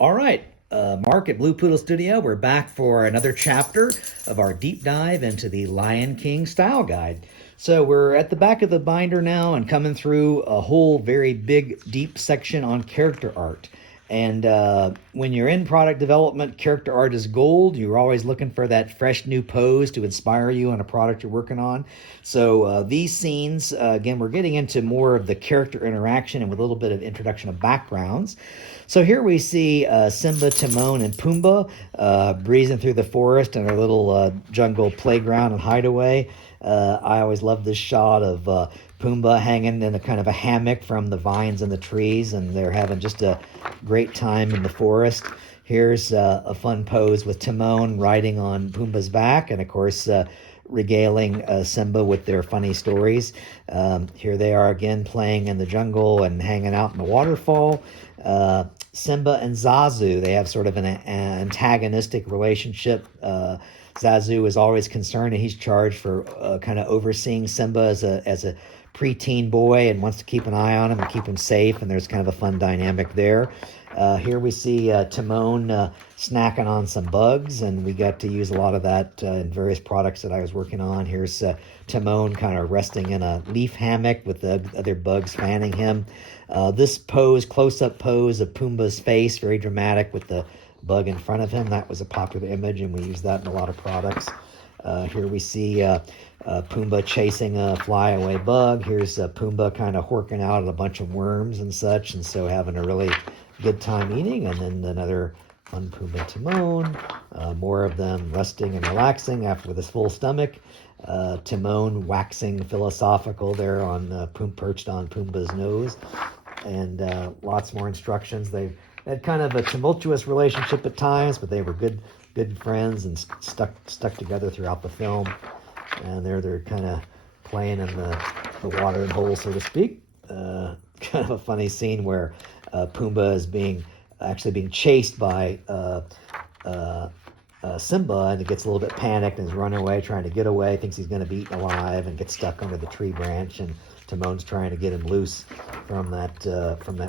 All right, Mark at Blue Poodle Studio. We're back for another chapter of our deep dive into the Lion King style guide. So we're at the back of the binder now and coming through a whole very big, deep section on character art. And when you're in product development, character art is gold. You're always looking for that fresh new pose to inspire you on a product you're working on. So these scenes, again, we're getting into more of the character interaction and with a little bit of introduction of backgrounds. So here we see Simba, Timon, and Pumbaa breezing through the forest in their little jungle playground and hideaway. I always love this shot of Pumbaa hanging in a kind of a hammock from the vines and the trees, and they're having just a great time in the forest. Here's a fun pose with Timon riding on Pumbaa's back, and of course, regaling Simba with their funny stories. Here they are again playing in the jungle and hanging out in the waterfall. Simba and Zazu, they have sort of an antagonistic relationship. Zazu is always concerned, and he's charged for kind of overseeing Simba as a preteen boy and wants to keep an eye on him and keep him safe, and there's kind of a fun dynamic there. Here we see Timon snacking on some bugs, and we got to use a lot of that in various products that I was working on. Here's Timon kind of resting in a leaf hammock with the other bugs fanning him. This pose, close-up pose of Pumbaa's face, very dramatic with the bug in front of him. That was a popular image, and we use that in a lot of products. Here we see Pumbaa chasing a flyaway bug. Here's Pumbaa kind of horking out at a bunch of worms and such, and so having a really good time eating. And then another fun Pumbaa Timon, more of them resting and relaxing after this full stomach. Timon waxing philosophical there on perched on Pumbaa's nose, and lots more instructions. They had kind of a tumultuous relationship at times, but they were good friends and stuck together throughout the film. And they're kind of playing in the watering hole, so to speak. Kind of a funny scene where Pumbaa is actually being chased by Simba, and he gets a little bit panicked and is running away, trying to get away, thinks he's going to be eaten alive, and gets stuck under the tree branch. And Timon's trying to get him loose from that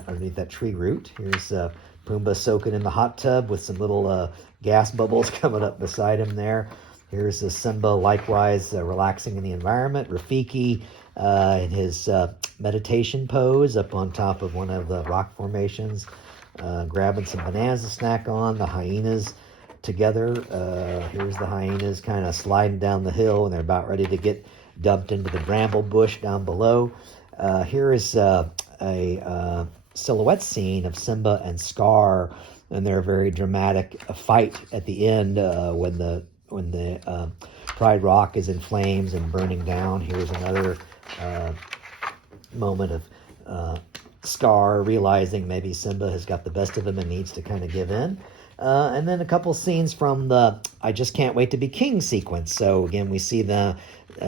underneath that tree root. Here's Pumbaa soaking in the hot tub with some little gas bubbles coming up beside him there. Here's Simba likewise relaxing in the environment. Rafiki in his meditation pose up on top of one of the rock formations, grabbing some bananas to snack on. The hyenas together. Here's the hyenas kind of sliding down the hill, and they're about ready to get dumped into the bramble bush down below. Here is a silhouette scene of Simba and Scar, and their very dramatic fight at the end when the Pride Rock is in flames and burning down. Here's another moment of Scar realizing maybe Simba has got the best of him and needs to kind of give in. And then a couple scenes from the I Just Can't Wait to Be King sequence. So again, we see the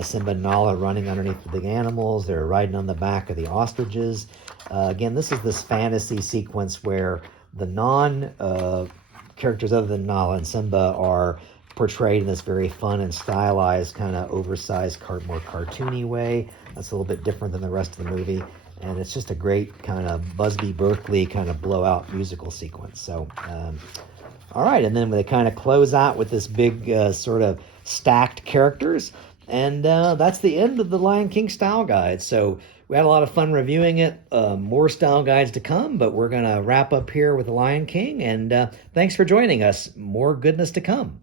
Simba and Nala running underneath the big animals. They're riding on the back of the ostriches. Again, this is this fantasy sequence where the characters other than Nala and Simba are portrayed in this very fun and stylized, kind of oversized, more cartoony way. That's a little bit different than the rest of the movie. And it's just a great kind of Busby Berkeley kind of blowout musical sequence. So, all right. And then they kind of close out with this big sort of stacked characters. And that's the end of the Lion King style guide. So we had a lot of fun reviewing it. More style guides to come, but we're going to wrap up here with the Lion King. And thanks for joining us. More goodness to come.